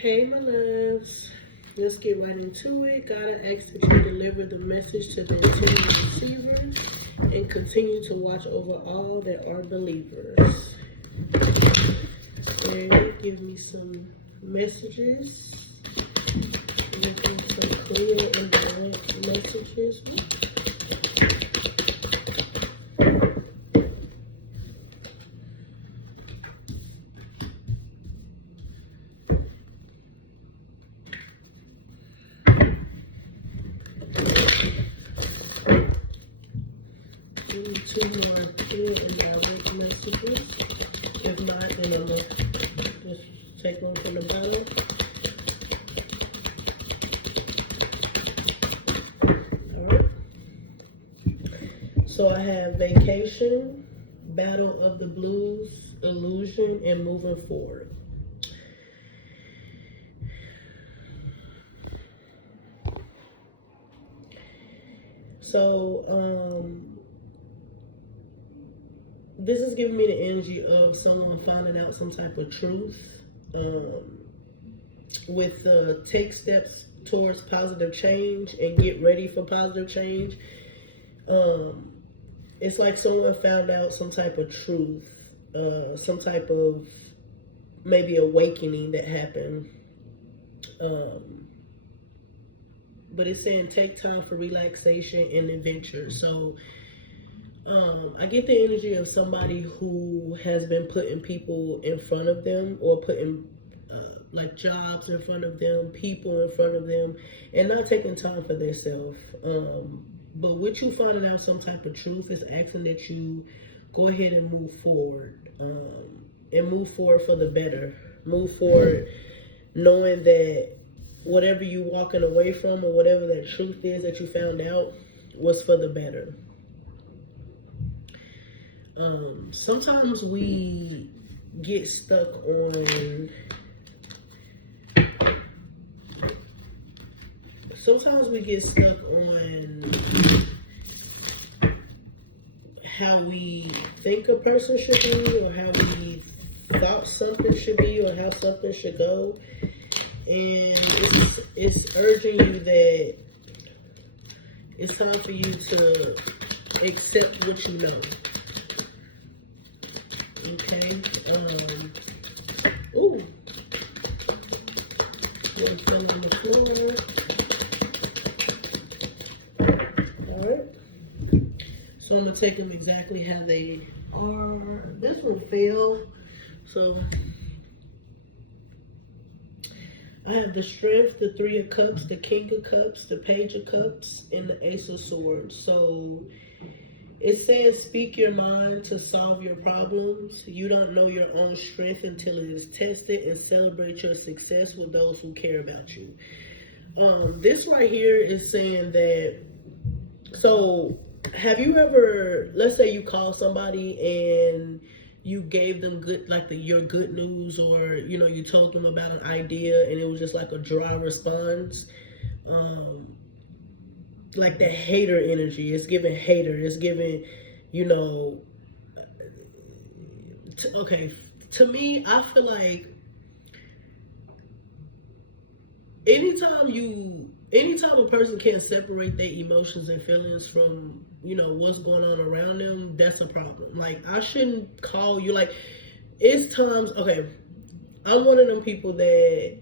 Hey, my loves. Let's get right into it. God, I ask that you deliver the message to the intended receiver and continue to watch over all that are believers. And give me some messages. Making some clear and direct messages. Two more clear and direct messages. If not, then I'm going to just take one from the bottom. Alright. So I have vacation, battle of the blues, illusion, and moving forward. So, this is giving me the energy of someone finding out some type of truth, with take steps towards positive change and get ready for positive change. It's like someone found out some type of truth, some type of maybe awakening that happened. But it's saying take time for relaxation and adventure. So I get the energy of somebody who has been putting people in front of them, or putting like jobs in front of them, people in front of them, and not taking time for themselves. But with you finding out some type of truth, is asking that you go ahead and move forward, and move forward for the better. Move forward knowing that whatever you walking away from, or whatever that truth is that you found out, was for the better. Sometimes we get stuck on how we think a person should be, or how we thought something should be, or how something should go. And it's urging you that it's time for you to accept what you know. Okay. Ooh. One fell on the floor. Alright. So I'm gonna take them exactly how they are. This one fell. So I have the Strength, the Three of Cups, the King of Cups, the Page of Cups, and the Ace of Swords. So it says, speak your mind to solve your problems. You don't know your own strength until it is tested, and celebrate your success with those who care about you. This right here is saying that, so have you ever, let's say you call somebody and you gave them your good news, or you told them about an idea and it was just like a dry response. Like that hater energy. It's giving hater. It's giving, okay, to me, I feel like anytime a person can't separate their emotions and feelings from, what's going on around them, that's a problem. Like, I shouldn't call you, like, it's times, okay, I'm one of them people that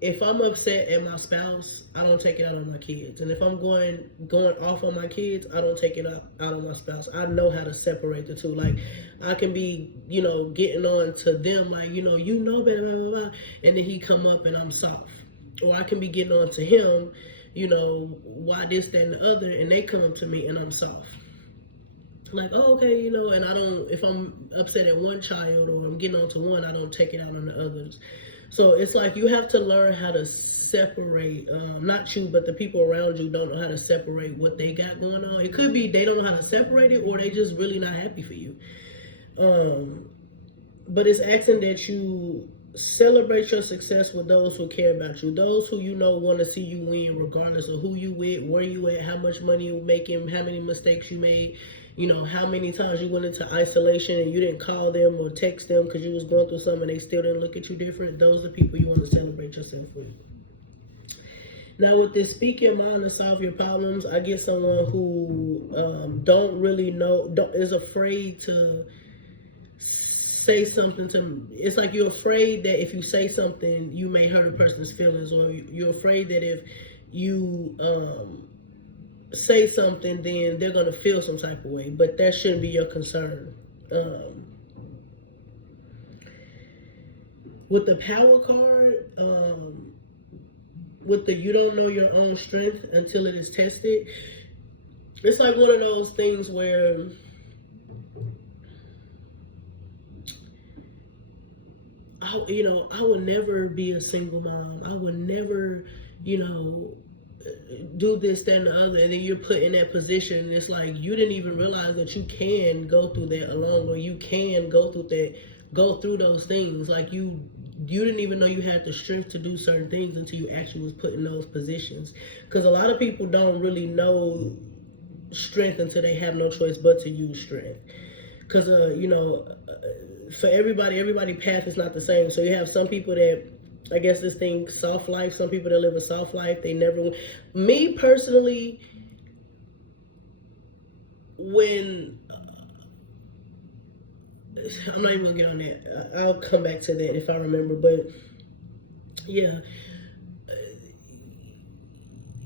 if I'm upset at my spouse, I don't take it out on my kids. And if I'm going off on my kids, I don't take it out on my spouse. I know how to separate the two. Like, I can be, getting on to them, like, blah, blah, blah, blah, and then he come up and I'm soft. Or I can be getting on to him, why this, that, and the other, and they come up to me and I'm soft. Like, oh, okay, and I don't, if I'm upset at one child or I'm getting on to one, I don't take it out on the others. So it's like you have to learn how to separate, not you, but the people around you don't know how to separate what they got going on. It could be they don't know how to separate it, or they just really not happy for you. But it's asking that you celebrate your success with those who care about you. Those who want to see you win, regardless of who you with, where you at, how much money you making, how many mistakes you made. how many times you went into isolation and you didn't call them or text them because you was going through something and they still didn't look at you different. Those are the people you want to celebrate yourself with. Now, with this speak your mind and solve your problems, I get someone who don't really know, is afraid to say something to. It's like you're afraid that if you say something, you may hurt a person's feelings, or you're afraid that if you say something, then they're gonna feel some type of way. But that shouldn't be your concern. With the power card. With the you don't know your own strength until it is tested, it's like one of those things where I would never be a single mom. I would never, do this, that, and the other. And then you're put in that position. And it's like you didn't even realize that you can go through that alone, or you can go through those things. Like you didn't even know you had the strength to do certain things until you actually was put in those positions. Because a lot of people don't really know strength until they have no choice but to use strength. Because for everybody path is not the same. So you have some people that, I guess this thing, soft life. Some people that live a soft life, they never. Me personally, when I'm not even gonna get on that. I'll come back to that if I remember. But yeah,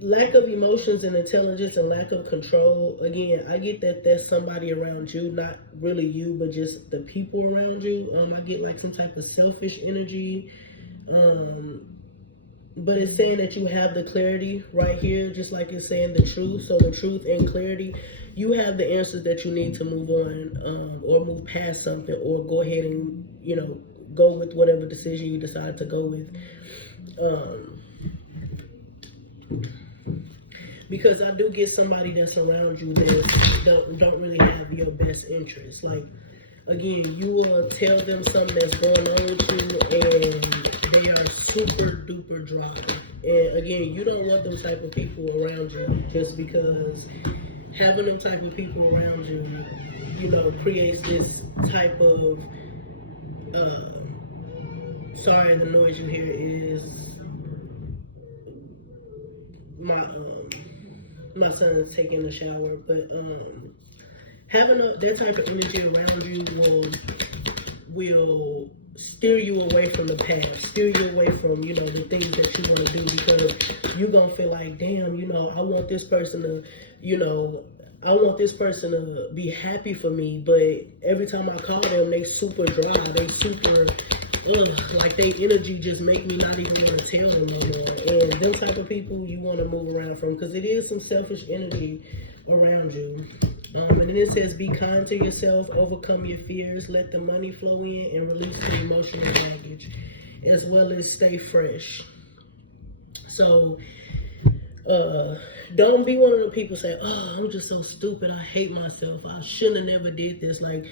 lack of emotions and intelligence and lack of control. Again, I get that that's somebody around you, not really you, but just the people around you. I get like some type of selfish energy. But it's saying that you have the clarity right here, just like it's saying the truth. So the truth and clarity, you have the answers that you need to move on, or move past something, or go ahead and, go with whatever decision you decide to go with. Because I do get somebody that's around you that don't really have your best interest. Like, again, you will tell them something that's going on with you, and they are super duper dry. And again, you don't want those type of people around you, just because having them type of people around you, creates this type of, sorry, the noise you hear is my son is taking a shower, but having that type of energy around you will steer you away from the path, steer you away from, the things that you want to do, because you're going to feel like, damn, I want this person to, be happy for me, but every time I call them, they super dry, they super, like their energy just make me not even want to tell them anymore. And them type of people you want to move around from, because it is some selfish energy around you. And then it says, be kind to yourself, overcome your fears, let the money flow in, and release the emotional baggage, as well as stay fresh. So, don't be one of the people say, oh, I'm just so stupid, I hate myself, I shouldn't have never did this. Like,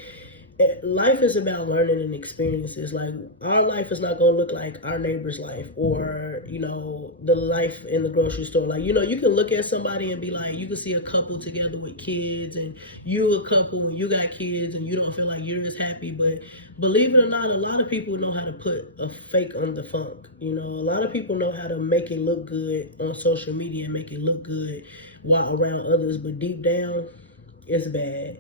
life is about learning and experiences. Like, our life is not going to look like our neighbor's life, or the life in the grocery store. Like, you can look at somebody and be like, you can see a couple together with kids, and you a couple when you got kids, and you don't feel like you're as happy. But believe it or not, a lot of people know how to put a fake on the funk. A lot of people know how to make it look good on social media and make it look good while around others, but deep down, it's bad.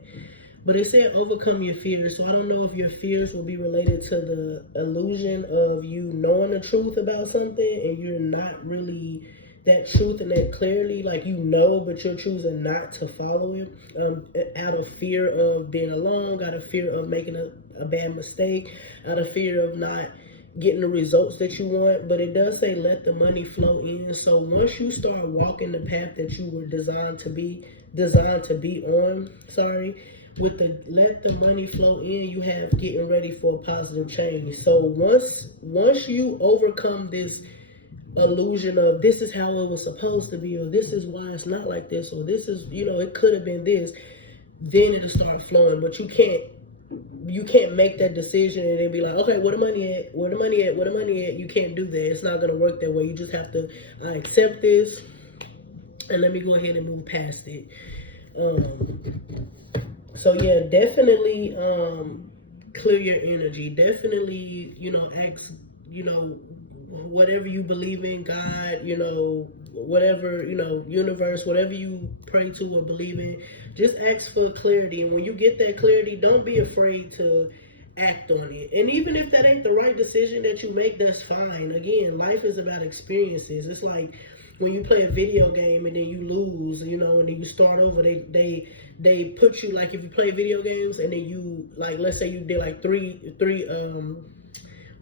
But it said overcome your fears. So I don't know if your fears will be related to the illusion of you knowing the truth about something, and you're not really that truth and that clearly, like but you're choosing not to follow it, out of fear of being alone, out of fear of making a bad mistake, out of fear of not getting the results that you want. But it does say let the money flow in. So once you start walking the path that you were designed to be on, with the let the money flow in, you have getting ready for a positive change. So once you overcome this illusion of this is how it was supposed to be, or this is why it's not like this, or this is, it could have been this, then it'll start flowing. But you can't make that decision and then be like, okay, where the money at? Where the money at? Where the money at? You can't do that. It's not going to work that way. You just have to, I accept this, and let me go ahead and move past it. So yeah, definitely clear your energy. Definitely, ask, whatever you believe in, God, whatever, universe, whatever you pray to or believe in, just ask for clarity. And when you get that clarity, don't be afraid to act on it. And even if that ain't the right decision that you make, that's fine. Again, life is about experiences. It's like when you play a video game and then you lose, and then you start over, they put you, like, if you play video games and then you, like, let's say you did like three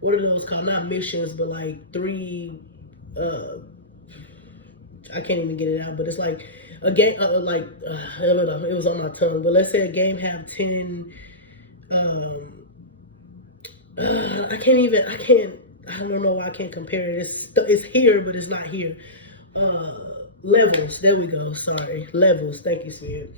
what are those called? Not missions, but like three uh I can't even get it out, but it's like a game, I don't know, it was on my tongue, but let's say a game have 10 um I can't, I don't know why I can't compare it. It's here, but it's not here. Uh, Levels. There we go. Sorry, levels. Thank you, Sid.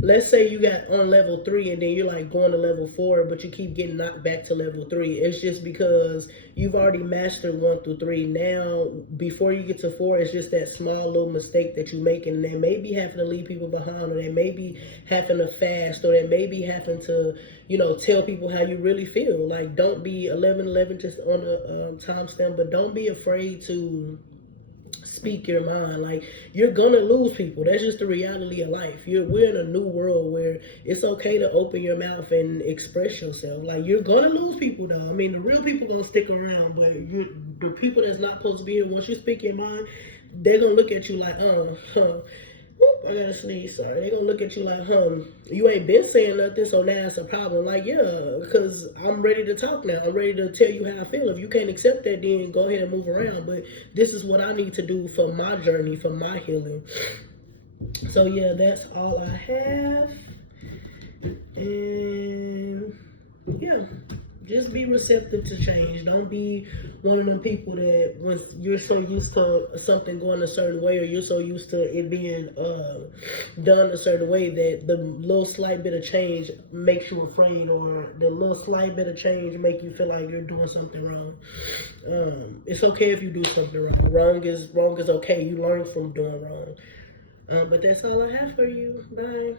Let's say you got on level 3, and then you're like going to level 4, but you keep getting knocked back to level 3. It's just because you've already mastered 1 through 3. Now, before you get to 4, it's just that small little mistake that you make, and that may be having to leave people behind, or that may be having to fast, or that may be having to, tell people how you really feel. Like, don't be 11:11 just on a timestamp, but don't be afraid to speak your mind. Like, you're gonna lose people. That's just the reality of life. We're in a new world where it's okay to open your mouth and express yourself. Like, you're gonna lose people though. I mean, the real people gonna stick around, but the people that's not supposed to be here, once you speak your mind, they're gonna look at you like, I gotta sneeze, sorry. They're gonna look at you like, you ain't been saying nothing, so now it's a problem. Like, yeah, because I'm ready to talk now. I'm ready to tell you how I feel. If you can't accept that, then go ahead and move around. But this is what I need to do for my journey, for my healing. So yeah, that's all I have. And yeah, just be receptive to change. Don't be one of them people that when you're so used to something going a certain way, or you're so used to it being done a certain way, that the little slight bit of change makes you afraid, or the little slight bit of change make you feel like you're doing something wrong. It's okay if you do something wrong. Wrong is okay. You learn from doing wrong. But that's all I have for you. Bye.